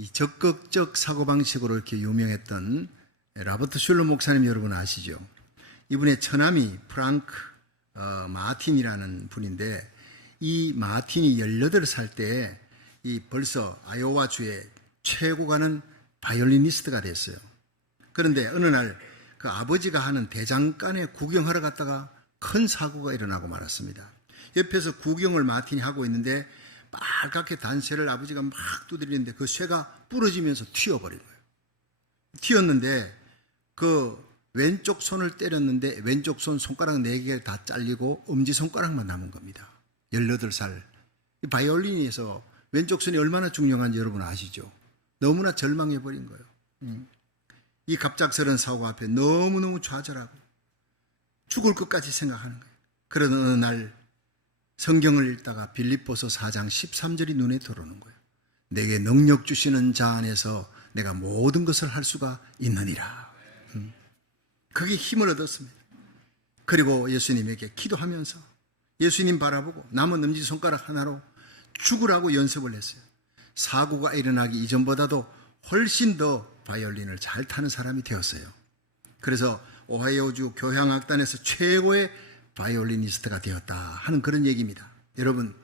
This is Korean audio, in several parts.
이 적극적 사고방식으로 이렇게 유명했던 라버트 슐러 목사님 여러분 아시죠? 이분의 처남이 프랑크 마틴이라는 분인데, 이 마틴이 18살 때 이 벌써 아이오와주의 최고 가는 바이올리니스트가 됐어요. 그런데 어느 날 그 아버지가 하는 대장간에 구경하러 갔다가 큰 사고가 일어나고 말았습니다. 옆에서 구경을 마틴이 하고 있는데 빨갛게 단쇠를 아버지가 막 두드리는데 그 쇠가 부러지면서 튀어버린 거예요. 튀었는데 그 왼쪽 손을 때렸는데 왼쪽 손 손가락 4개 다 잘리고 엄지손가락만 남은 겁니다. 18살. 바이올린에서 왼쪽 손이 얼마나 중요한지 여러분 아시죠? 너무나 절망해버린 거예요. 이 갑작스러운 사고 앞에 너무너무 좌절하고 죽을 것까지 생각하는 거예요. 그러던 어느 날 성경을 읽다가 빌립보서 4장 13절이 눈에 들어오는 거예요. 내게 능력 주시는 자 안에서 내가 모든 것을 할 수가 있느니라. 그게 힘을 얻었습니다. 그리고 예수님에게 기도하면서 예수님 바라보고 남은 엄지손가락 하나로 죽으라고 연습을 했어요. 사고가 일어나기 이전보다도 훨씬 더 바이올린을 잘 타는 사람이 되었어요. 그래서 오하이오주 교향악단에서 최고의 바이올리니스트가 되었다 하는 그런 얘기입니다. 여러분,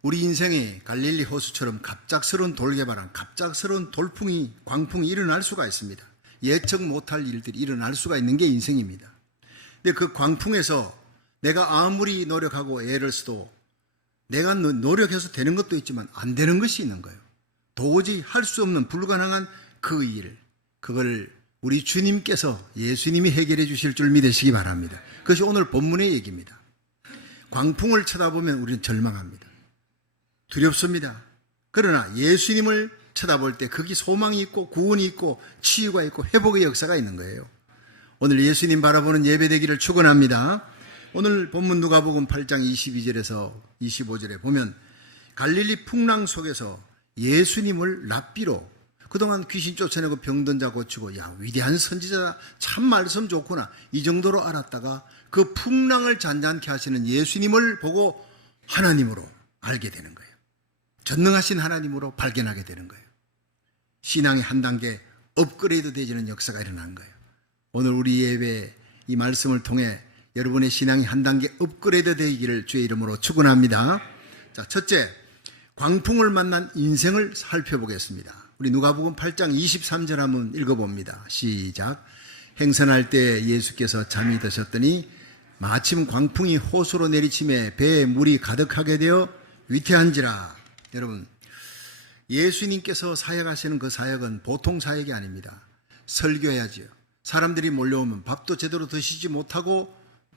우리 인생에 갈릴리 호수처럼 갑작스러운 돌개바람, 갑작스러운 돌풍이, 광풍이 일어날 수가 있습니다. 예측 못할 일들이 일어날 수가 있는 게 인생입니다. 근데 그 광풍에서 내가 아무리 노력하고 애를 써도 내가 노력해서 되는 것도 있지만 안 되는 것이 있는 거예요. 도저히 할 수 없는 불가능한 그 일, 그걸 우리 주님께서, 예수님이 해결해 주실 줄 믿으시기 바랍니다. 그것이 오늘 본문의 얘기입니다. 광풍을 쳐다보면 우리는 절망합니다. 두렵습니다. 그러나 예수님을 쳐다볼 때 거기 소망이 있고 구원이 있고 치유가 있고 회복의 역사가 있는 거예요. 오늘 예수님 바라보는 예배 되기를 축원합니다. 오늘 본문 누가복음 8장 22절에서 25절에 보면 갈릴리 풍랑 속에서 예수님을 랍비로, 그동안 귀신 쫓아내고 병든 자 고치고, 야, 위대한 선지자, 참 말씀 좋구나, 이 정도로 알았다가 그 풍랑을 잔잔케 하시는 예수님을 보고 하나님으로 알게 되는 거예요. 전능하신 하나님으로 발견하게 되는 거예요. 신앙이 한 단계 업그레이드 되지는 역사가 일어난 거예요. 오늘 우리 예배 이 말씀을 통해 여러분의 신앙이 한 단계 업그레이드 되기를 주의 이름으로 축원합니다. 자, 첫째, 광풍을 만난 인생을 살펴보겠습니다. 우리 누가복음 8장 23절 한번 읽어봅니다. 시작. 행선할 때 예수께서 잠이 드셨더니 마침 광풍이 호수로 내리침에 배에 물이 가득하게 되어 위태한지라. 여러분, 예수님께서 사역하시는 그 사역은 보통 사역이 아닙니다. 설교해야지요. 사람들이 몰려오면 밥도 제대로 드시지 못하고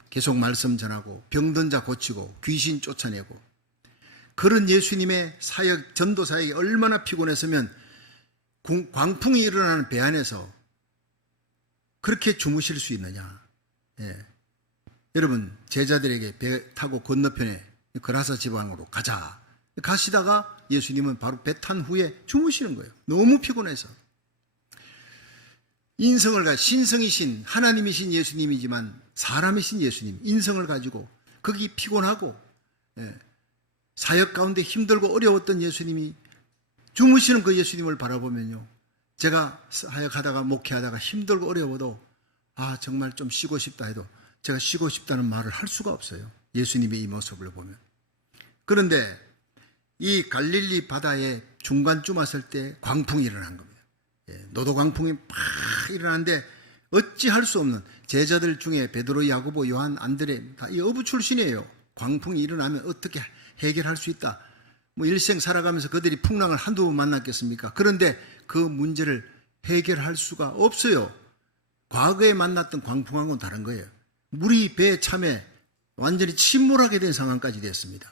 계속 말씀 전하고 병든 자 고치고 귀신 쫓아내고, 그런 예수님의 사역, 전도 사역이 얼마나 피곤했으면 광풍이 일어나는 배 안에서 그렇게 주무실 수 있느냐. 예. 여러분, 제자들에게 배 타고 건너편에 그라사 지방으로 가자. 가시다가 예수님은 바로 배 탄 후에 주무시는 거예요. 너무 피곤해서. 인성을 가지고, 신성이신 하나님이신 예수님이지만 사람이신 예수님, 인성을 가지고 거기 피곤하고, 예, 사역 가운데 힘들고 어려웠던 예수님이 주무시는 그 예수님을 바라보면요, 제가 사역하다가 목회하다가 힘들고 어려워도 정말 좀 쉬고 싶다 해도 제가 쉬고 싶다는 말을 할 수가 없어요. 예수님의 이 모습을 보면. 그런데 이 갈릴리 바다의 중간쯤 왔을 때 광풍이 일어난 겁니다. 노도 광풍이 팍 일어나는데 어찌할 수 없는, 제자들 중에 베드로, 야고보, 요한, 안드레 다 이 어부 출신이에요. 광풍이 일어나면 어떻게 해결할 수 있다. 일생 살아가면서 그들이 풍랑을 한두 번 만났겠습니까? 그런데 그 문제를 해결할 수가 없어요. 과거에 만났던 광풍하고는 다른 거예요. 물이 배에 참에 완전히 침몰하게 된 상황까지 됐습니다.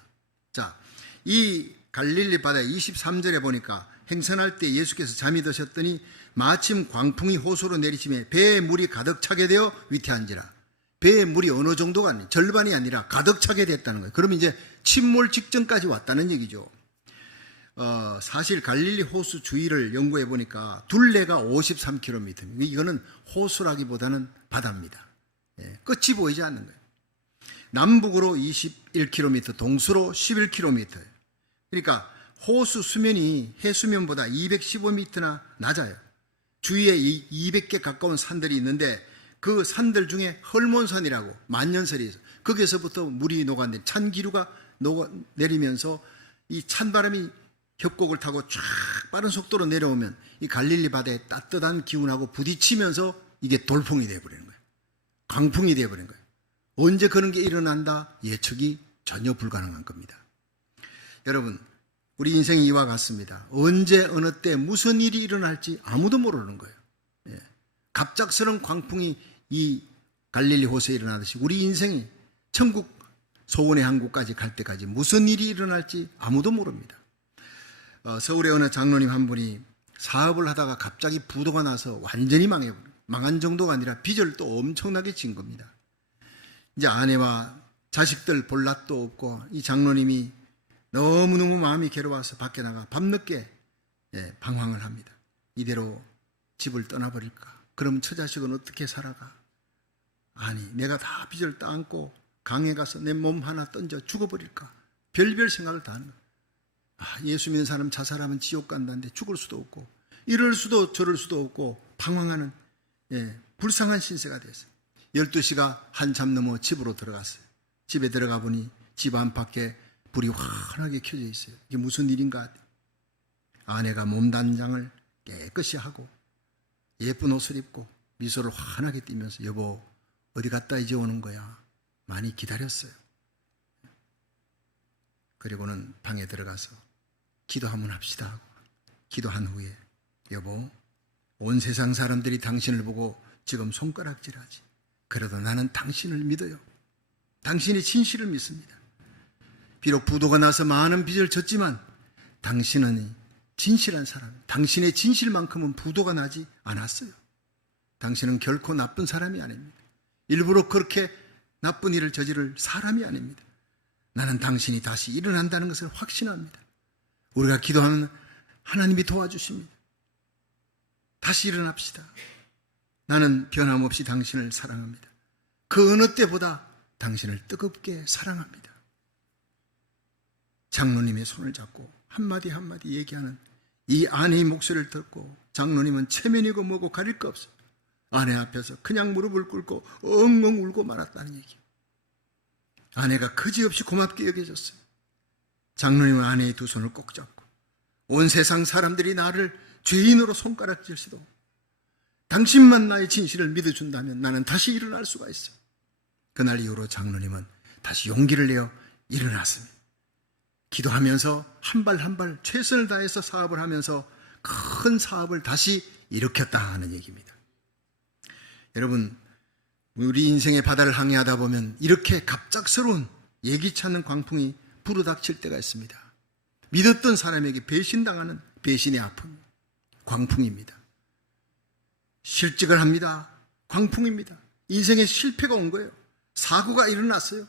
자, 이 갈릴리 바다 23절에 보니까 행선할 때 예수께서 잠이 드셨더니 마침 광풍이 호수로 내리침에 배에 물이 가득 차게 되어 위태한지라. 배에 물이 어느 정도가 아니라 절반이 아니라 가득 차게 됐다는 거예요. 그러면 이제 침몰 직전까지 왔다는 얘기죠. 사실 갈릴리 호수 주위를 연구해 보니까 둘레가 53km. 이거는 호수라기보다는 바다입니다. 끝이 보이지 않는 거예요. 남북으로 21km, 동수로 11km. 그러니까 호수 수면이 해수면보다 215m나 낮아요. 주위에 200개 가까운 산들이 있는데 그 산들 중에 헐몬산이라고 만년설이 있어요. 거기서부터 물이 녹아내리 찬 기류가 녹아내리면서 이 찬바람이 협곡을 타고 쫙 빠른 속도로 내려오면 이 갈릴리 바다의 따뜻한 기운하고 부딪히면서 이게 돌풍이 되어버리는 거예요. 강풍이 되어버리는 거예요. 언제 그런 게 일어난다? 예측이 전혀 불가능한 겁니다. 여러분, 우리 인생이 이와 같습니다. 언제 어느 때 무슨 일이 일어날지 아무도 모르는 거예요. 예. 갑작스러운 광풍이 이 갈릴리 호수에 일어나듯이 우리 인생이 천국 소원의 항구까지 갈 때까지 무슨 일이 일어날지 아무도 모릅니다. 서울의 어느 장로님 한 분이 사업을 하다가 갑자기 부도가 나서 완전히 망한 정도가 아니라 빚을 또 엄청나게 진 겁니다. 이제 아내와 자식들 볼 낯도 없고 이 장로님이 너무너무 마음이 괴로워서 밖에 나가 밤늦게 방황을 합니다. 이대로 집을 떠나버릴까? 그럼 처자식은 어떻게 살아가? 아니, 내가 다 빚을 떠안고 강에 가서 내 몸 하나 던져 죽어버릴까? 별별 생각을 다 하는 거예요. 예수 믿는 사람 자살하면 지옥 간다는데 죽을 수도 없고 이럴 수도 저럴 수도 없고 방황하는 불쌍한 신세가 됐어요. 12시가 한참 넘어 집으로 들어갔어요. 집에 들어가 보니 집 안팎에 불이 환하게 켜져 있어요. 이게 무슨 일인가? 아내가 몸단장을 깨끗이 하고 예쁜 옷을 입고 미소를 환하게 띠면서 여보 어디 갔다 이제 오는 거야? 많이 기다렸어요. 그리고는 방에 들어가서 기도 한번 합시다 하고 기도한 후에 여보 온 세상 사람들이 당신을 보고 지금 손가락질하지. 그래도 나는 당신을 믿어요. 당신의 진실을 믿습니다. 비록 부도가 나서 많은 빚을 졌지만 당신은 진실한 사람, 당신의 진실만큼은 부도가 나지 않았어요. 당신은 결코 나쁜 사람이 아닙니다. 일부러 그렇게 나쁜 일을 저지를 사람이 아닙니다. 나는 당신이 다시 일어난다는 것을 확신합니다. 우리가 기도하면 하나님이 도와주십니다. 다시 일어납시다. 나는 변함없이 당신을 사랑합니다. 그 어느 때보다 당신을 뜨겁게 사랑합니다. 장로님의 손을 잡고 한마디 한마디 얘기하는 이 아내의 목소리를 듣고 장로님은 체면이고 뭐고 가릴 거 없어요. 아내 앞에서 그냥 무릎을 꿇고 엉엉 울고 말았다는 얘기. 아내가 그지없이 고맙게 여겨졌어요. 장로님은 아내의 두 손을 꼭 잡고 온 세상 사람들이 나를 죄인으로 손가락질 수도 당신만 나의 진실을 믿어준다면 나는 다시 일어날 수가 있어. 그날 이후로 장로님은 다시 용기를 내어 일어났습니다. 기도하면서 한 발 한 발 최선을 다해서 사업을 하면서 큰 사업을 다시 일으켰다 하는 얘기입니다. 여러분, 우리 인생의 바다를 항해하다 보면 이렇게 갑작스러운 예기치 않는 광풍이 불어닥칠 때가 있습니다. 믿었던 사람에게 배신당하는 배신의 아픔, 광풍입니다. 실직을 합니다. 광풍입니다. 인생에 실패가 온 거예요. 사고가 일어났어요.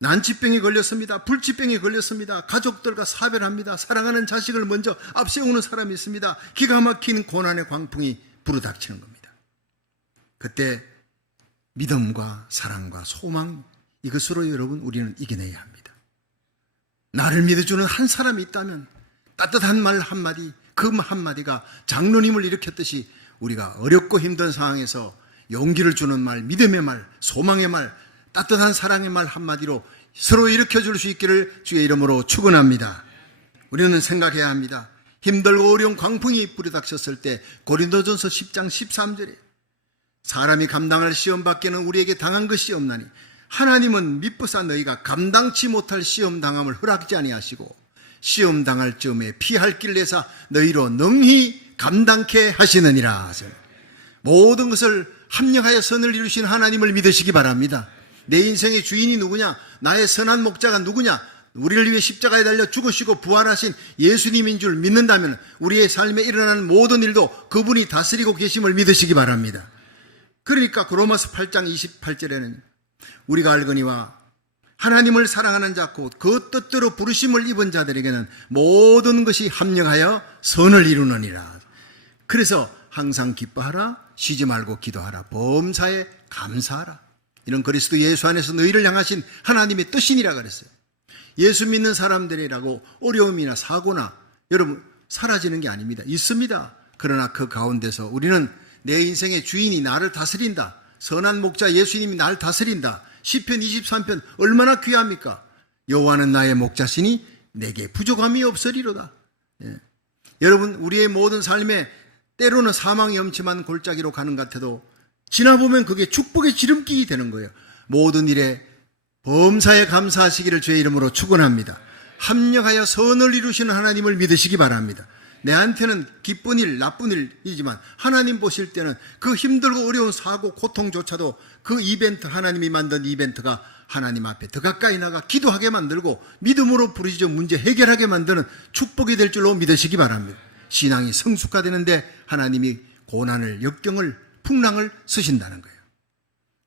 난치병에 걸렸습니다. 불치병에 걸렸습니다. 가족들과 사별합니다. 사랑하는 자식을 먼저 앞세우는 사람이 있습니다. 기가 막히는 고난의 광풍이 불어닥치는 겁니다. 그때 믿음과 사랑과 소망, 이것으로 여러분 우리는 이겨내야 합니다. 나를 믿어주는 한 사람이 있다면 따뜻한 말 한마디, 그 한마디가 장로님을 일으켰듯이 우리가 어렵고 힘든 상황에서 용기를 주는 말, 믿음의 말, 소망의 말, 따뜻한 사랑의 말 한마디로 서로 일으켜줄 수 있기를 주의 이름으로 축원합니다. 우리는 생각해야 합니다. 힘들고 어려운 광풍이 불어닥쳤을 때 고린도전서 10장 13절에 사람이 감당할 시험 밖에는 우리에게 당한 것이 없나니 하나님은 미쁘사 너희가 감당치 못할 시험 당함을 허락지 아니하시고 시험 당할 즈음에 피할 길 내사 너희로 능히 감당케 하시느니라. 모든 것을 합력하여 선을 이루신 하나님을 믿으시기 바랍니다. 내 인생의 주인이 누구냐? 나의 선한 목자가 누구냐? 우리를 위해 십자가에 달려 죽으시고 부활하신 예수님인 줄 믿는다면 우리의 삶에 일어나는 모든 일도 그분이 다스리고 계심을 믿으시기 바랍니다. 그러니까 로마서 8장 28절에는 우리가 알거니와 하나님을 사랑하는 자 곧 그 뜻대로 부르심을 입은 자들에게는 모든 것이 합력하여 선을 이루느니라. 그래서 항상 기뻐하라, 쉬지 말고 기도하라, 범사에 감사하라. 이런 그리스도 예수 안에서 너희를 향하신 하나님의 뜻이니라 그랬어요. 예수 믿는 사람들이라고 어려움이나 사고나 여러분 사라지는 게 아닙니다. 있습니다. 그러나 그 가운데서 우리는 내 인생의 주인이 나를 다스린다. 선한 목자 예수님이 나를 다스린다. 시편 23편 얼마나 귀합니까? 여호와는 나의 목자시니 내게 부족함이 없으리로다. 예. 여러분 우리의 모든 삶에 때로는 사망이 엄침한 골짜기로 가는 것 같아도 지나보면 그게 축복의 지름길이 되는 거예요. 모든 일에 범사에 감사하시기를 주의 이름으로 축원합니다. 합력하여 선을 이루시는 하나님을 믿으시기 바랍니다. 내한테는 기쁜 일, 나쁜 일이지만 하나님 보실 때는 그 힘들고 어려운 사고, 고통조차도 그 이벤트, 하나님이 만든 이벤트가 하나님 앞에 더 가까이 나가 기도하게 만들고 믿음으로 부르짖어 문제 해결하게 만드는 축복이 될 줄로 믿으시기 바랍니다. 신앙이 성숙화되는데 하나님이 고난을, 역경을, 풍랑을 쓰신다는 거예요.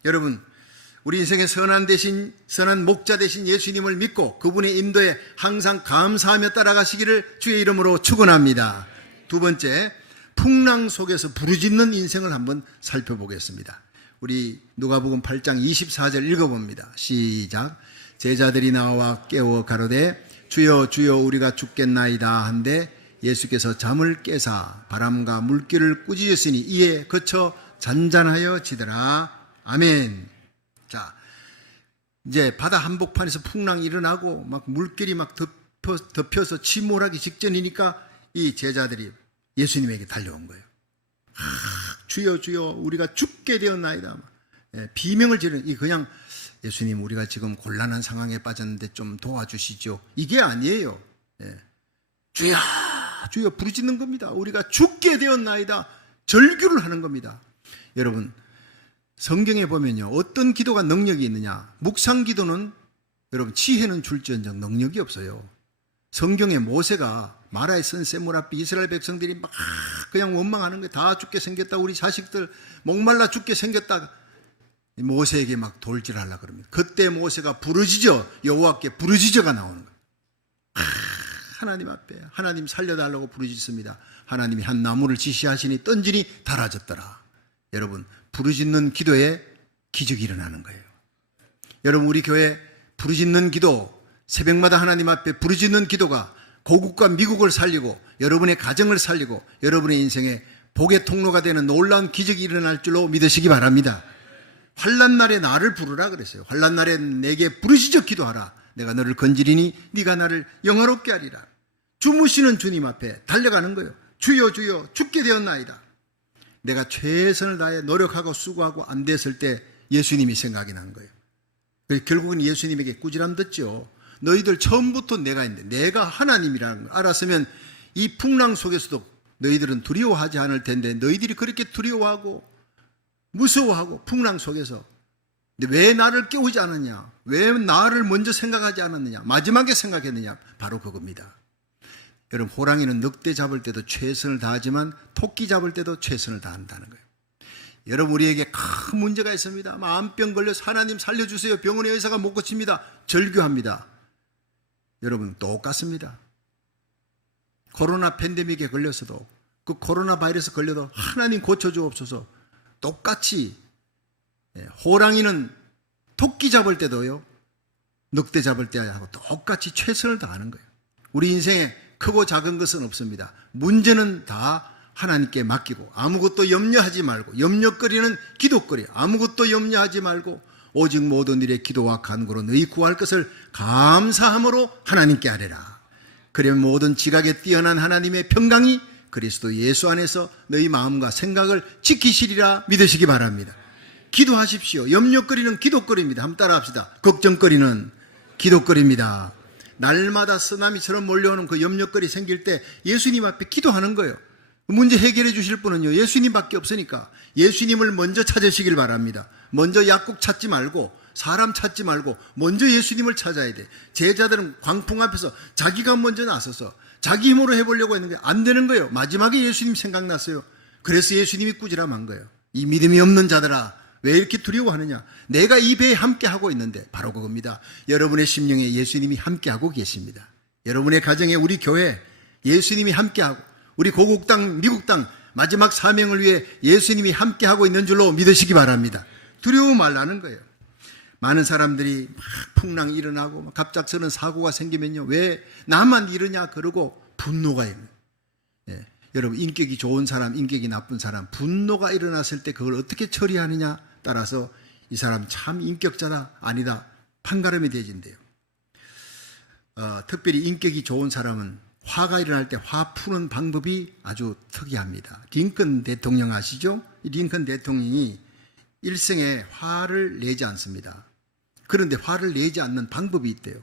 여러분 우리 인생의 선한 목자 되신 예수님을 믿고 그분의 인도에 항상 감사하며 따라가시기를 주의 이름으로 축원합니다. 두 번째, 풍랑 속에서 부르짖는 인생을 한번 살펴보겠습니다. 우리 누가복음 8장 24절 읽어봅니다. 시작. 제자들이 나와 깨워 가로되 주여 주여 우리가 죽겠나이다 한데 예수께서 잠을 깨사 바람과 물결을 꾸짖으시니 이에 그쳐 잔잔하여 지더라. 아멘. 자, 이제 바다 한복판에서 풍랑이 일어나고 막 물결이 막 덮여서 침몰하기 직전이니까 이 제자들이 예수님에게 달려온 거예요. 주여 주여 우리가 죽게 되었나이다. 비명을 지르는 그냥 예수님 우리가 지금 곤란한 상황에 빠졌는데 좀 도와주시죠. 이게 아니에요. 주여 주여 부르짖는 겁니다. 우리가 죽게 되었나이다. 절규를 하는 겁니다. 여러분 성경에 보면요 어떤 기도가 능력이 있느냐. 묵상 기도는 여러분 지혜는 줄지언정 능력이 없어요. 성경에 모세가 마라의 선 샘물 앞에 이스라엘 백성들이 막 그냥 원망하는 거예요. 다 죽게 생겼다. 우리 자식들 목말라 죽게 생겼다. 모세에게 막 돌질하려고 그럽니다. 그때 모세가 부르짖어 여호와께 부르짖어가 나오는 거예요. 하나님 앞에 하나님 살려달라고 부르짖습니다. 하나님이 한 나무를 지시하시니 던지니 닳아졌더라. 여러분 부르짖는 기도에 기적이 일어나는 거예요. 여러분 우리 교회 부르짖는 기도 새벽마다 하나님 앞에 부르짖는 기도가 고국과 미국을 살리고 여러분의 가정을 살리고 여러분의 인생에 복의 통로가 되는 놀라운 기적이 일어날 줄로 믿으시기 바랍니다. 환난 날에 나를 부르라 그랬어요. 환난 날에 내게 부르짖어 기도하라. 내가 너를 건지리니 네가 나를 영화롭게 하리라. 주무시는 주님 앞에 달려가는 거예요. 주여 주여 죽게 되었나이다. 내가 최선을 다해 노력하고 수고하고 안 됐을 때 예수님이 생각이 난 거예요. 결국은 예수님에게 꾸지람 듣죠. 너희들 처음부터 내가 있는데 내가 하나님이라는 걸 알았으면 이 풍랑 속에서도 너희들은 두려워하지 않을 텐데 너희들이 그렇게 두려워하고 무서워하고 풍랑 속에서 근데 왜 나를 깨우지 않았냐? 왜 나를 먼저 생각하지 않았느냐? 마지막에 생각했느냐? 바로 그겁니다. 여러분 호랑이는 늑대 잡을 때도 최선을 다하지만 토끼 잡을 때도 최선을 다한다는 거예요. 여러분 우리에게 큰 문제가 있습니다. 암병 걸려서 하나님 살려주세요. 병원의 의사가 못 고칩니다. 절규합니다. 여러분 똑같습니다. 코로나 팬데믹에 걸려서도 그 코로나 바이러스 걸려도 하나님 고쳐주옵소서. 똑같이 호랑이는 토끼 잡을 때도요 늑대 잡을 때하고 똑같이 최선을 다하는 거예요. 우리 인생에 크고 작은 것은 없습니다. 문제는 다 하나님께 맡기고 아무것도 염려하지 말고 염려거리는 기도거리 아무것도 염려하지 말고 오직 모든 일에 기도와 간구로 너희 구할 것을 감사함으로 하나님께 아뢰라. 그래 모든 지각에 뛰어난 하나님의 평강이 그리스도 예수 안에서 너희 마음과 생각을 지키시리라 믿으시기 바랍니다. 기도하십시오. 염려거리는 기도거리입니다. 한번 따라합시다. 걱정거리는 기도거리입니다. 날마다 쓰나미처럼 몰려오는 그 염려거리 생길 때 예수님 앞에 기도하는 거예요. 문제 해결해 주실 분은요 예수님밖에 없으니까 예수님을 먼저 찾으시길 바랍니다. 먼저 약국 찾지 말고 사람 찾지 말고 먼저 예수님을 찾아야 돼. 제자들은 광풍 앞에서 자기가 먼저 나서서 자기 힘으로 해보려고 했는데 안 되는 거예요. 마지막에 예수님 생각났어요. 그래서 예수님이 꾸지람한 거예요. 이 믿음이 없는 자들아 왜 이렇게 두려워하느냐? 내가 이 배에 함께하고 있는데 바로 그겁니다. 여러분의 심령에 예수님이 함께하고 계십니다. 여러분의 가정에 우리 교회 예수님이 함께하고 우리 고국 땅 미국 땅 마지막 사명을 위해 예수님이 함께하고 있는 줄로 믿으시기 바랍니다. 두려워 말라는 거예요. 많은 사람들이 막 풍랑이 일어나고 갑작스러운 사고가 생기면요, 왜 나만 이러냐 그러고 분노가 일어나요. 예. 여러분, 인격이 좋은 사람, 인격이 나쁜 사람, 분노가 일어났을 때 그걸 어떻게 처리하느냐 따라서 이 사람 참 인격자다 아니다 판가름이 되어진대요. 특별히 인격이 좋은 사람은 화가 일어날 때 화 푸는 방법이 아주 특이합니다. 링컨 대통령 아시죠? 링컨 대통령이 일생에 화를 내지 않습니다. 그런데 화를 내지 않는 방법이 있대요.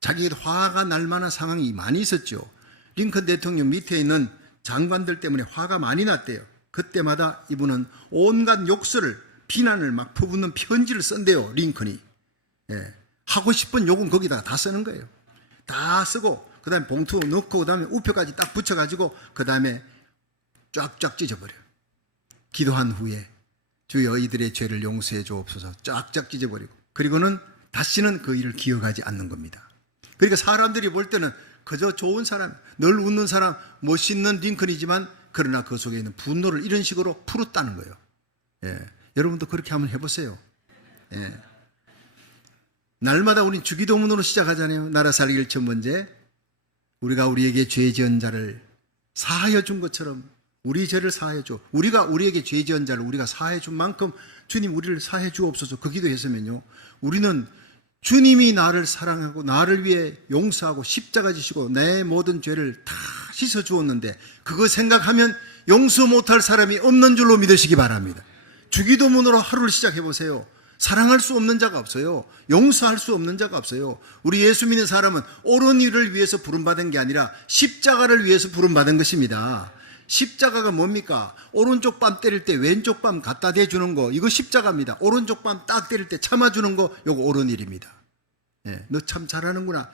자기가 화가 날 만한 상황이 많이 있었죠. 링컨 대통령 밑에 있는 장관들 때문에 화가 많이 났대요. 그때마다 이분은 온갖 욕설을, 비난을 막 퍼붓는 편지를 쓴대요, 링컨이. 예. 하고 싶은 욕은 거기다가 다 쓰는 거예요. 다 쓰고 그 다음에 봉투 넣고 그 다음에 우표까지 딱 붙여가지고 그 다음에 쫙쫙 찢어버려요. 기도한 후에 주여 이들의 죄를 용서해 주옵소서 쫙쫙 찢어버리고, 그리고는 다시는 그 일을 기억하지 않는 겁니다. 그러니까 사람들이 볼 때는 그저 좋은 사람, 늘 웃는 사람, 멋있는 링컨이지만 그러나 그 속에 있는 분노를 이런 식으로 풀었다는 거예요. 예. 여러분도 그렇게 한번 해보세요. 예. 날마다 우린 주기도문으로 시작하잖아요. 나라 살기를 첫 번째, 우리가 우리에게 죄 지은 자를 사하여 준 것처럼 우리 죄를 사하여 줘. 우리가 우리에게 죄 지은 자를 우리가 사하여 준 만큼 주님 우리를 사하여 주옵소서. 그 기도했으면요, 우리는 주님이 나를 사랑하고 나를 위해 용서하고 십자가 지시고 내 모든 죄를 다 씻어 주었는데 그거 생각하면 용서 못할 사람이 없는 줄로 믿으시기 바랍니다. 주기도문으로 하루를 시작해 보세요. 사랑할 수 없는 자가 없어요. 용서할 수 없는 자가 없어요. 우리 예수 믿는 사람은 옳은 일을 위해서 부름받은 게 아니라 십자가를 위해서 부름받은 것입니다. 십자가가 뭡니까? 오른쪽 뺨 때릴 때 왼쪽 뺨 갖다 대주는 거, 이거 십자가입니다. 오른쪽 뺨 딱 때릴 때 참아주는 거, 이거 옳은 일입니다. 네, 너 참 잘하는구나.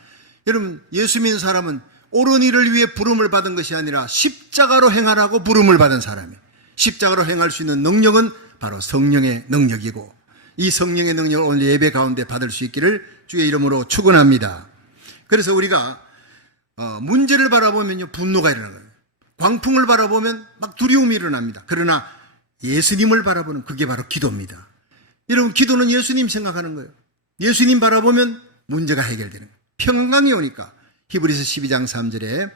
여러분, 예수 믿는 사람은 옳은 일을 위해 부름을 받은 것이 아니라 십자가로 행하라고 부름을 받은 사람이에요. 십자가로 행할 수 있는 능력은 바로 성령의 능력이고, 이 성령의 능력을 오늘 예배 가운데 받을 수 있기를 주의 이름으로 축원합니다. 그래서 우리가 문제를 바라보면요, 분노가 일어나는 거예요. 광풍을 바라보면 막 두려움이 일어납니다. 그러나 예수님을 바라보는, 그게 바로 기도입니다. 여러분, 기도는 예수님 생각하는 거예요. 예수님 바라보면 문제가 해결되는 거예요. 평강이 오니까 히브리서 12장 3절에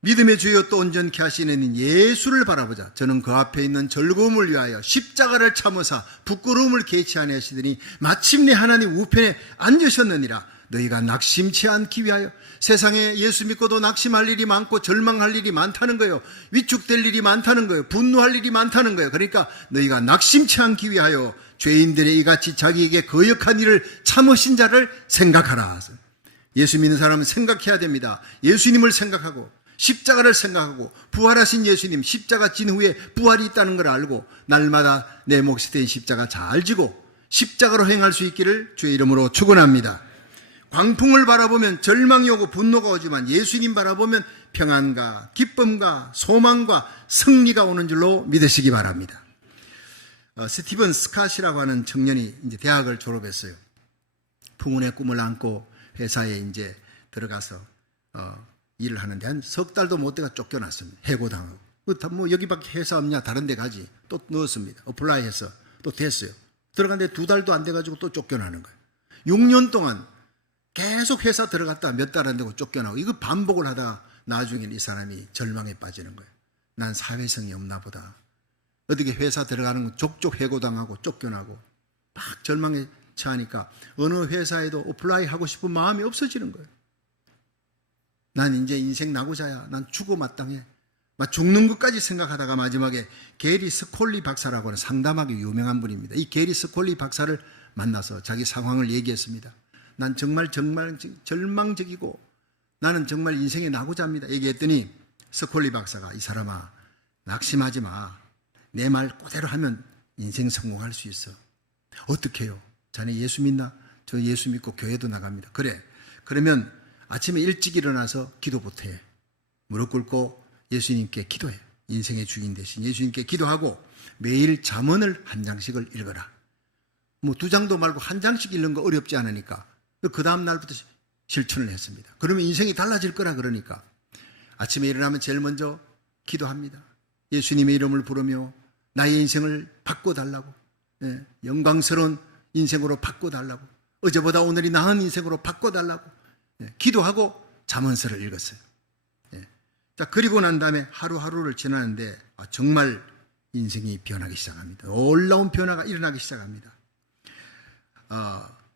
믿음의 주여 또 온전케 하시는 예수를 바라보자. 저는 그 앞에 있는 즐거움을 위하여 십자가를 참으사 부끄러움을 개치 아니하시더니 마침내 하나님 우편에 앉으셨느니라. 너희가 낙심치 않기 위하여. 세상에 예수 믿고도 낙심할 일이 많고 절망할 일이 많다는 거예요. 위축될 일이 많다는 거예요. 분노할 일이 많다는 거예요. 그러니까 너희가 낙심치 않기 위하여 죄인들의 이같이 자기에게 거역한 일을 참으신 자를 생각하라. 예수 믿는 사람은 생각해야 됩니다. 예수님을 생각하고 십자가를 생각하고 부활하신 예수님, 십자가 진 후에 부활이 있다는 걸 알고 날마다 내 몫이 된 십자가 잘 지고 십자가로 행할 수 있기를 주의 이름으로 축원합니다. 광풍을 바라보면 절망이 오고 분노가 오지만 예수님 바라보면 평안과 기쁨과 소망과 승리가 오는 줄로 믿으시기 바랍니다. 스티븐 스캇이라고 하는 청년이 이제 대학을 졸업했어요. 풍운의 꿈을 안고 회사에 이제 들어가서 일을 하는데 한 석 달도 못 돼가 쫓겨났습니다. 해고당하고. 뭐 여기밖에 회사 없냐, 다른 데 가지. 또 넣었습니다. 어플라이해서 또 됐어요. 들어갔는데 2달도 안 돼가지고 또 쫓겨나는 거예요. 6년 동안 계속 회사 들어갔다 몇 달 안 되고 쫓겨나고, 이거 반복을 하다가 나중에는 이 사람이 절망에 빠지는 거예요. 난 사회성이 없나 보다. 어떻게 회사 들어가는 건 족족 해고당하고 쫓겨나고 막 절망에 처하니까 어느 회사에도 어플라이 하고 싶은 마음이 없어지는 거예요. 난 이제 인생 나고자야. 난 죽어 마땅해. 막 죽는 것까지 생각하다가 마지막에 게리 스콜리 박사라고 하는 상담하기 유명한 분입니다. 이 게리 스콜리 박사를 만나서 자기 상황을 얘기했습니다. 난 정말 절망적이고 나는 정말 인생에 나고자입니다. 얘기했더니 스콜리 박사가, 이 사람아, 낙심하지 마. 내 말 그대로 하면 인생 성공할 수 있어. 어떻게 해요? 자네 예수 믿나? 저 예수 믿고 교회도 나갑니다. 그래. 그러면 아침에 일찍 일어나서 기도부터 해. 무릎 꿇고 예수님께 기도해. 인생의 주인 대신 예수님께 기도하고 매일 잠언을 한 장씩을 읽어라. 뭐 2장도 말고 한 장씩 읽는 거 어렵지 않으니까 그 다음 날부터 실천을 했습니다. 그러면 인생이 달라질 거라. 그러니까 아침에 일어나면 제일 먼저 기도합니다. 예수님의 이름을 부르며 나의 인생을 바꿔달라고, 영광스러운 인생으로 바꿔달라고, 어제보다 오늘이 나은 인생으로 바꿔달라고 기도하고 잠언서를 읽었어요. 자, 그리고 난 다음에 하루하루를 지나는데 정말 인생이 변하기 시작합니다. 놀라운 변화가 일어나기 시작합니다.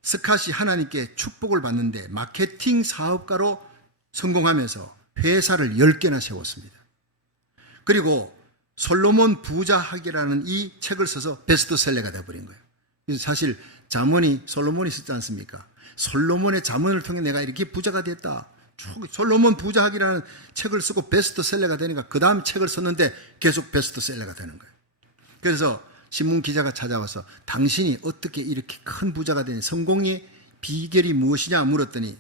스캇이 하나님께 축복을 받는데 마케팅 사업가로 성공하면서 회사를 10개나 세웠습니다. 그리고 솔로몬 부자학이라는 이 책을 써서 베스트셀러가 되어버린 거예요. 그래서 사실 잠언이 솔로몬이 썼지 않습니까? 솔로몬의 잠언을 통해 내가 이렇게 부자가 됐다. 솔로몬 부자학이라는 책을 쓰고 베스트셀러가 되니까 그 다음 책을 썼는데 계속 베스트셀러가 되는 거예요. 그래서 신문 기자가 찾아와서 당신이 어떻게 이렇게 큰 부자가 되니, 성공의 비결이 무엇이냐 물었더니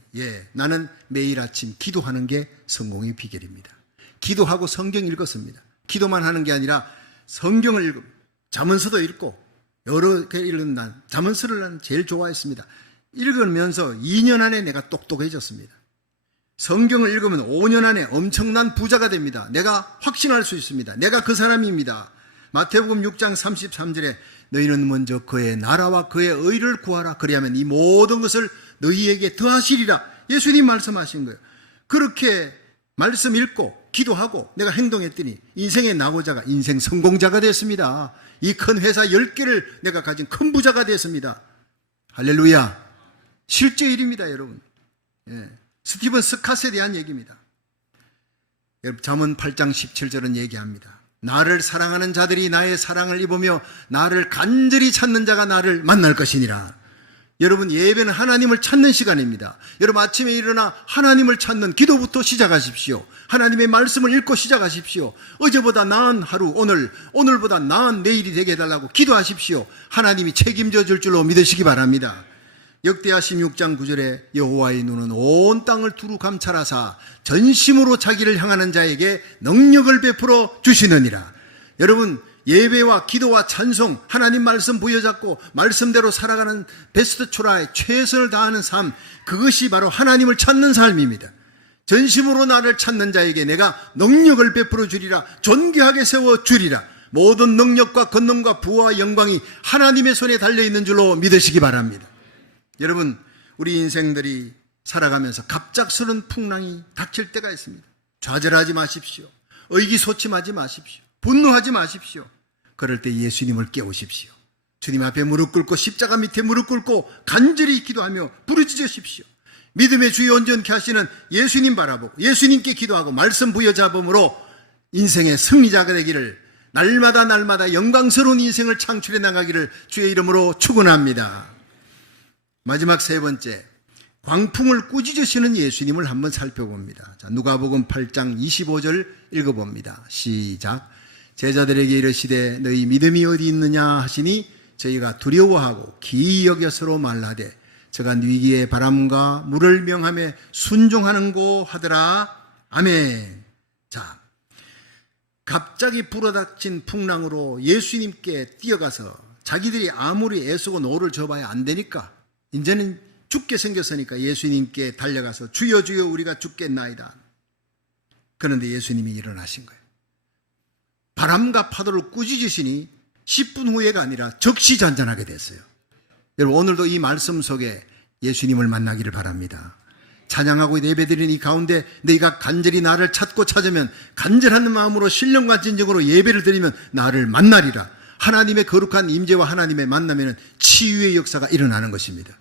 나는 매일 아침 기도하는 게 성공의 비결입니다. 기도하고 성경 읽었습니다. 기도만 하는 게 아니라 성경을 읽고 잠언서도 읽고 여러 개 읽는 난 잠언서를 난 제일 좋아했습니다. 읽으면서 2년 안에 내가 똑똑해졌습니다. 성경을 읽으면 5년 안에 엄청난 부자가 됩니다. 내가 확신할 수 있습니다. 내가 그 사람입니다. 마태복음 6장 33절에 너희는 먼저 그의 나라와 그의 의를 구하라. 그리하면 이 모든 것을 너희에게 더하시리라. 예수님 말씀하신 거예요. 그렇게 말씀 읽고 기도하고 내가 행동했더니 인생의 낙오자가 인생 성공자가 됐습니다. 이 큰 회사 10개를 내가 가진 큰 부자가 됐습니다. 할렐루야. 실제 일입니다, 여러분. 스티븐 스캇에 대한 얘기입니다. 잠언 8장 17절은 얘기합니다. 나를 사랑하는 자들이 나의 사랑을 입으며 나를 간절히 찾는 자가 나를 만날 것이니라. 여러분, 예배는 하나님을 찾는 시간입니다. 여러분, 아침에 일어나 하나님을 찾는 기도부터 시작하십시오. 하나님의 말씀을 읽고 시작하십시오. 어제보다 나은 하루, 오늘보다 나은 내일이 되게 해달라고 기도하십시오. 하나님이 책임져 줄 줄로 믿으시기 바랍니다. 역대하 16장 9절에 여호와의 눈은 온 땅을 두루 감찰하사 전심으로 자기를 향하는 자에게 능력을 베풀어 주시느니라. 여러분, 예배와 기도와 찬송, 하나님 말씀 부여잡고 말씀대로 살아가는 베스트 초라에 최선을 다하는 삶, 그것이 바로 하나님을 찾는 삶입니다. 전심으로 나를 찾는 자에게 내가 능력을 베풀어 주리라. 존귀하게 세워 주리라. 모든 능력과 권능과 부와 영광이 하나님의 손에 달려있는 줄로 믿으시기 바랍니다. 여러분, 우리 인생들이 살아가면서 갑작스러운 풍랑이 닥칠 때가 있습니다. 좌절하지 마십시오. 의기소침하지 마십시오. 분노하지 마십시오. 그럴 때 예수님을 깨우십시오. 주님 앞에 무릎 꿇고 십자가 밑에 무릎 꿇고 간절히 기도하며 부르짖으십시오. 믿음의 주여 온전케 하시는 예수님 바라보고 예수님께 기도하고 말씀 부여잡음으로 인생의 승리자가 되기를, 날마다 영광스러운 인생을 창출해 나가기를 주의 이름으로 축원합니다. 마지막 세 번째, 광풍을 꾸짖으시는 예수님을 한번 살펴봅니다. 자, 누가복음 8장 25절 읽어봅니다. 시작. 제자들에게 이르시되 너희 믿음이 어디 있느냐 하시니 저희가 두려워하고 기이 여겨 서로 말하되 저가 위기의 바람과 물을 명함에 순종하는고 하더라. 아멘. 자, 갑자기 불어닥친 풍랑으로 예수님께 뛰어가서 자기들이 아무리 애쓰고 노를 져봐야 안 되니까 이제는 죽게 생겼으니까 예수님께 달려가서 주여 주여 우리가 죽겠나이다. 그런데 예수님이 일어나신 거예요. 바람과 파도를 꾸짖으시니 10분 후에가 아니라 적시잔잔하게 됐어요. 여러분, 오늘도 이 말씀 속에 예수님을 만나기를 바랍니다. 찬양하고 예배드리는 이 가운데 너희가 간절히 나를 찾고 찾으면, 간절한 마음으로 신령과 진정으로 예배를 드리면 나를 만나리라. 하나님의 거룩한 임재와 하나님의 만나면 치유의 역사가 일어나는 것입니다.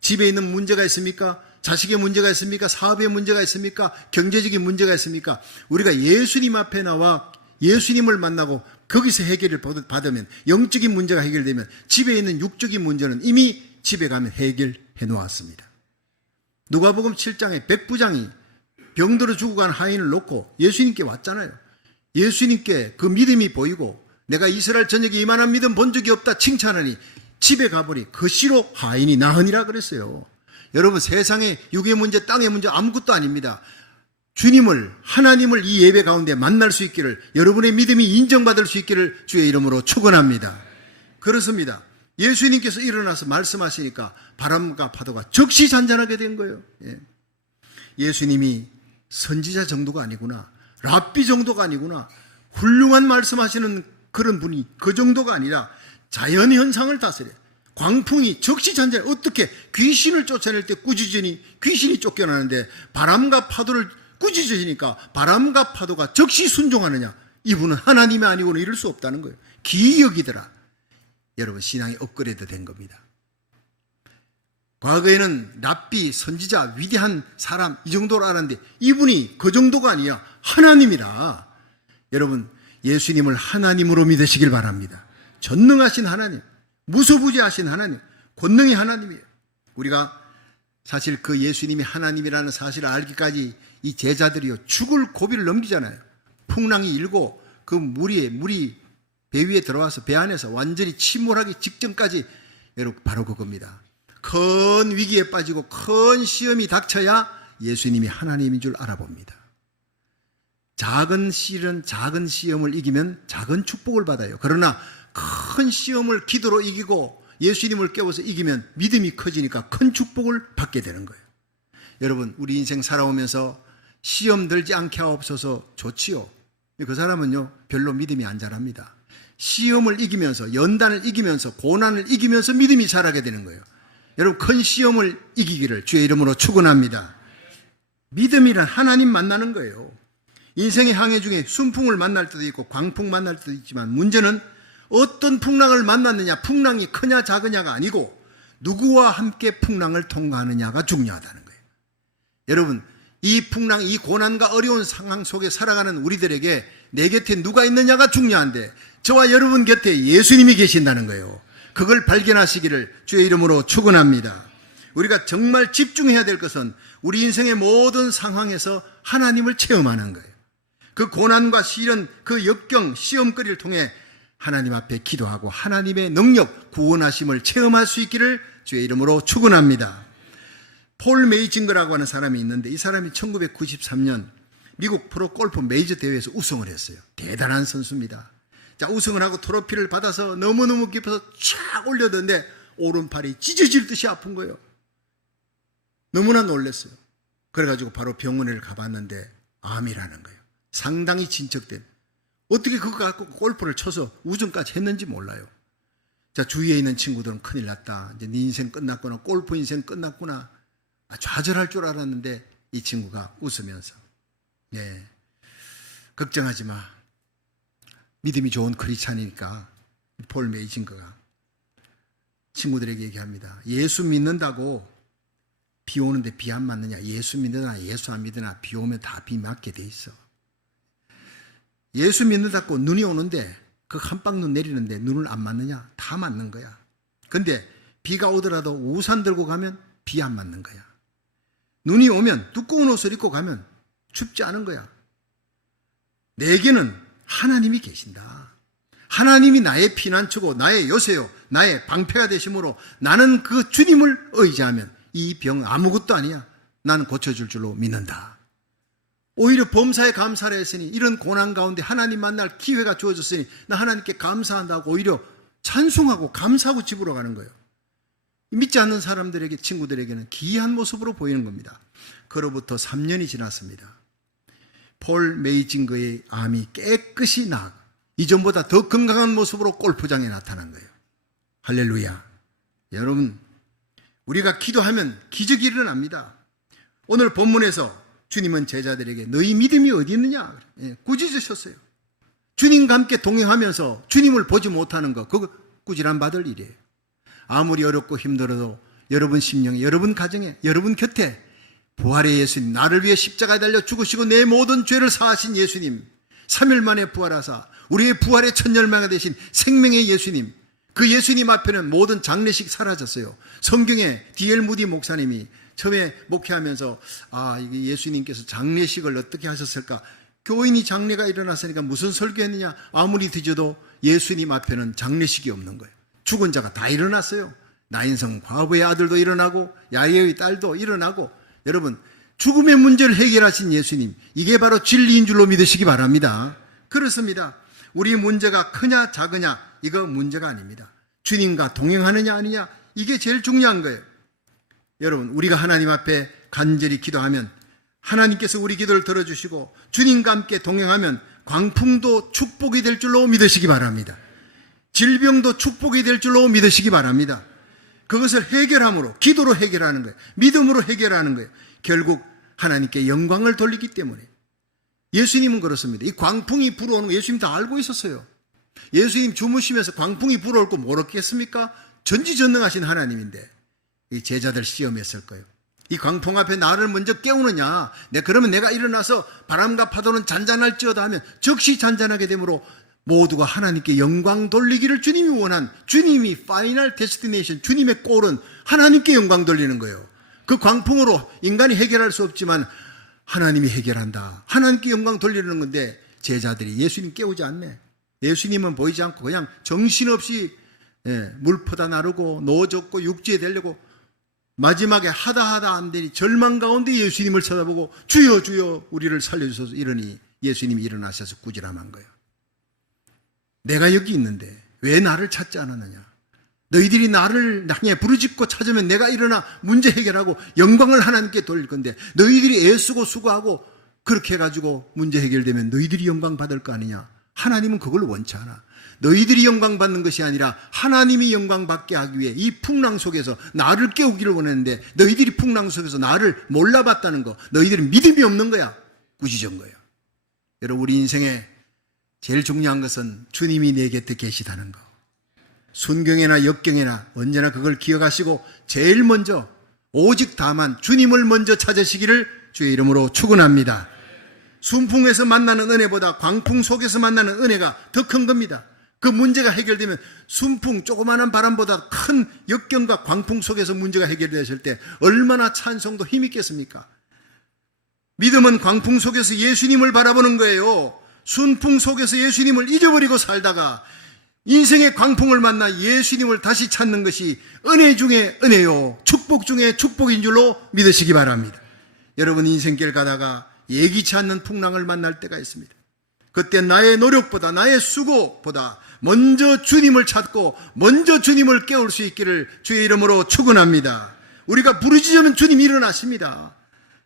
집에 있는 문제가 있습니까? 자식의 문제가 있습니까? 사업의 문제가 있습니까? 경제적인 문제가 있습니까? 우리가 예수님 앞에 나와 예수님을 만나고 거기서 해결을 받으면, 영적인 문제가 해결되면 집에 있는 육적인 문제는 이미 집에 가면 해결해 놓았습니다. 누가복음 7장에 백부장이 병들어 죽어간 하인을 놓고 예수님께 왔잖아요. 예수님께 그 믿음이 보이고 내가 이스라엘 전역에 이만한 믿음 본 적이 없다 칭찬하니 집에 가보니 그 시로 하인이 나으니라 그랬어요. 여러분, 세상의 육의 문제, 땅의 문제 아무것도 아닙니다. 주님을, 하나님을 이 예배 가운데 만날 수 있기를, 여러분의 믿음이 인정받을 수 있기를 주의 이름으로 축원합니다. 그렇습니다. 예수님께서 일어나서 말씀하시니까 바람과 파도가 적시잔잔하게 된 거예요. 예수님이 선지자 정도가 아니구나, 랍비 정도가 아니구나, 훌륭한 말씀하시는 그런 분이 그 정도가 아니라 자연현상을 다스려 광풍이 적시잔잔, 어떻게 귀신을 쫓아낼 때 꾸짖으니 귀신이 쫓겨나는데 바람과 파도를 꾸짖으니까 바람과 파도가 적시 순종하느냐? 이분은 하나님이 아니고는 이럴 수 없다는 거예요. 기이 여기더라. 여러분, 신앙이 업그레이드 된 겁니다. 과거에는 랍비, 선지자, 위대한 사람 이 정도로 알았는데 이분이 그 정도가 아니야. 하나님이라. 여러분, 예수님을 하나님으로 믿으시길 바랍니다. 전능하신 하나님, 무소부지하신 하나님, 권능의 하나님이에요. 우리가 사실 그 예수님이 하나님이라는 사실을 알기까지 이 제자들이요 죽을 고비를 넘기잖아요. 풍랑이 일고 그 물이 배 위에 들어와서 배 안에서 완전히 침몰하기 직전까지, 여러분, 바로 그겁니다. 큰 위기에 빠지고 큰 시험이 닥쳐야 예수님이 하나님인 줄 알아봅니다. 작은 실은 작은 시험을 이기면 작은 축복을 받아요. 그러나 큰 시험을 기도로 이기고 예수님을 깨워서 이기면 믿음이 커지니까 큰 축복을 받게 되는 거예요. 여러분, 우리 인생 살아오면서 시험 들지 않게 하옵소서 좋지요. 그 사람은요 별로 믿음이 안 자랍니다. 시험을 이기면서, 연단을 이기면서, 고난을 이기면서 믿음이 자라게 되는 거예요. 여러분, 큰 시험을 이기기를 주의 이름으로 축원합니다. 믿음이란 하나님 만나는 거예요. 인생의 항해 중에 순풍을 만날 때도 있고 광풍 만날 때도 있지만 문제는 어떤 풍랑을 만났느냐, 풍랑이 크냐 작으냐가 아니고 누구와 함께 풍랑을 통과하느냐가 중요하다는 거예요. 여러분, 이 풍랑, 이 고난과 어려운 상황 속에 살아가는 우리들에게 내 곁에 누가 있느냐가 중요한데 저와 여러분 곁에 예수님이 계신다는 거예요. 그걸 발견하시기를 주의 이름으로 축원합니다. 우리가 정말 집중해야 될 것은 우리 인생의 모든 상황에서 하나님을 체험하는 거예요. 그 고난과 시련, 그 역경, 시험거리를 통해 하나님 앞에 기도하고 하나님의 능력, 구원하심을 체험할 수 있기를 주의 이름으로 축원합니다. 폴 메이징거라고 하는 사람이 있는데 이 사람이 1993년 미국 프로 골프 메이저 대회에서 우승을 했어요. 대단한 선수입니다. 자, 우승을 하고 트로피를 받아서 너무너무 깊어서 쫙 올렸는데 오른팔이 찢어질 듯이 아픈 거예요. 너무나 놀랐어요. 그래가지고 바로 병원을 가봤는데 암이라는 거예요. 상당히 진척된. 어떻게 그거 갖고 골프를 쳐서 우승까지 했는지 몰라요. 자, 주위에 있는 친구들은 큰일 났다. 이제 네 인생 끝났구나. 골프 인생 끝났구나. 좌절할 줄 알았는데 이 친구가 웃으면서, 네, 걱정하지 마. 믿음이 좋은 크리스찬이니까 폴 메이징거가 친구들에게 얘기합니다. 예수 믿는다고 비 오는데 비 안 맞느냐? 예수 믿으나 예수 안 믿으나 비 오면 다 비 맞게 돼 있어. 예수 믿는다고 눈이 오는데 그 한방눈 내리는데 눈을 안 맞느냐? 다 맞는 거야. 근데 비가 오더라도 우산 들고 가면 비 안 맞는 거야. 눈이 오면 두꺼운 옷을 입고 가면 춥지 않은 거야. 내게는 하나님이 계신다. 하나님이 나의 피난처고 나의 요새요, 나의 방패가 되심으로 나는 그 주님을 의지하면 이 병 아무것도 아니야. 난 고쳐줄 줄로 믿는다. 오히려 범사에 감사를 했으니 이런 고난 가운데 하나님 만날 기회가 주어졌으니 나 하나님께 감사한다고 오히려 찬송하고 감사하고 집으로 가는 거예요. 믿지 않는 사람들에게, 친구들에게는 기이한 모습으로 보이는 겁니다. 그로부터 3년이 지났습니다. 폴 메이징거의 암이 깨끗이 나아 이전보다 더 건강한 모습으로 골프장에 나타난 거예요. 할렐루야. 여러분, 우리가 기도하면 기적이 일어납니다. 오늘 본문에서 주님은 제자들에게 너희 믿음이 어디 있느냐 꾸짖으셨어요. 주님과 함께 동행하면서 주님을 보지 못하는 거, 그거 꾸지람 받을 일이에요. 아무리 어렵고 힘들어도 여러분 심령에, 여러분 가정에, 여러분 곁에 부활의 예수님, 나를 위해 십자가에 달려 죽으시고 내 모든 죄를 사하신 예수님, 3일 만에 부활하사 우리의 부활의 첫 열매가 되신 생명의 예수님, 그 예수님 앞에는 모든 장례식 사라졌어요. 성경에 D.L. 무디 목사님이 처음에 목회하면서 이게 예수님께서 장례식을 어떻게 하셨을까? 교인이 장례가 일어났으니까 무슨 설교했느냐? 아무리 뒤져도 예수님 앞에는 장례식이 없는 거예요. 죽은 자가 다 일어났어요. 나인성 과부의 아들도 일어나고 야이의 딸도 일어나고. 여러분, 죽음의 문제를 해결하신 예수님, 이게 바로 진리인 줄로 믿으시기 바랍니다. 그렇습니다. 우리 문제가 크냐 작으냐 이거 문제가 아닙니다. 주님과 동행하느냐 아니냐 이게 제일 중요한 거예요. 여러분, 우리가 하나님 앞에 간절히 기도하면 하나님께서 우리 기도를 들어주시고 주님과 함께 동행하면 광풍도 축복이 될 줄로 믿으시기 바랍니다. 질병도 축복이 될 줄로 믿으시기 바랍니다. 그것을 해결함으로, 기도로 해결하는 거예요. 믿음으로 해결하는 거예요. 결국 하나님께 영광을 돌리기 때문에. 예수님은 그렇습니다. 이 광풍이 불어오는 거 예수님 다 알고 있었어요. 예수님 주무시면서 광풍이 불어올 거 모르겠습니까? 전지전능하신 하나님인데 이 제자들 시험했을 거예요. 이 광풍 앞에 나를 먼저 깨우느냐, 그러면 내가 일어나서 바람과 파도는 잔잔할지어다 하면 즉시 잔잔하게 되므로 모두가 하나님께 영광 돌리기를 주님이 원한, 주님이 파이널 데스티네이션, 주님의 골은 하나님께 영광 돌리는 거예요. 그 광풍으로 인간이 해결할 수 없지만 하나님이 해결한다. 하나님께 영광 돌리는 건데 제자들이 예수님 깨우지 않네. 예수님은 보이지 않고 그냥 정신없이 물 퍼다 나르고 노젓고 육지에 되려고 마지막에 하다 안 되니 절망 가운데 예수님을 쳐다보고 주여 주여 우리를 살려주소서 이러니 예수님이 일어나셔서 꾸지람한 거예요. 내가 여기 있는데 왜 나를 찾지 않았느냐. 너희들이 나를 향해 부르짖고 찾으면 내가 일어나 문제 해결하고 영광을 하나님께 돌릴 건데 너희들이 애쓰고 수고하고 그렇게 해가지고 문제 해결되면 너희들이 영광 받을 거 아니냐. 하나님은 그걸 원치 않아. 너희들이 영광 받는 것이 아니라 하나님이 영광 받게 하기 위해 이 풍랑 속에서 나를 깨우기를 원했는데 너희들이 풍랑 속에서 나를 몰라봤다는 거, 너희들은 믿음이 없는 거야. 꾸짖은 거예요. 여러분, 우리 인생에 제일 중요한 것은 주님이 내 곁에 계시다는 거. 순경이나 역경이나 언제나 그걸 기억하시고 제일 먼저 오직 다만 주님을 먼저 찾으시기를 주의 이름으로 축원합니다. 순풍에서 만나는 은혜보다 광풍 속에서 만나는 은혜가 더 큰 겁니다. 그 문제가 해결되면 순풍, 조그마한 바람보다 큰 역경과 광풍 속에서 문제가 해결되었을 때 얼마나 찬송도 힘있겠습니까? 믿음은 광풍 속에서 예수님을 바라보는 거예요. 순풍 속에서 예수님을 잊어버리고 살다가 인생의 광풍을 만나 예수님을 다시 찾는 것이 은혜 중에 은혜요, 축복 중에 축복인 줄로 믿으시기 바랍니다. 여러분, 인생길 가다가 예기치 않는 풍랑을 만날 때가 있습니다. 그때 나의 노력보다, 나의 수고보다 먼저 주님을 찾고 먼저 주님을 깨울 수 있기를 주의 이름으로 축원합니다. 우리가 부르짖으면 주님이 일어나십니다.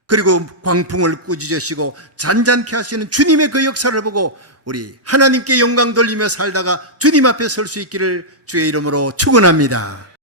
그리고 광풍을 꾸짖으시고 잔잔케 하시는 주님의 그 역사를 보고 우리 하나님께 영광 돌리며 살다가 주님 앞에 설 수 있기를 주의 이름으로 축원합니다.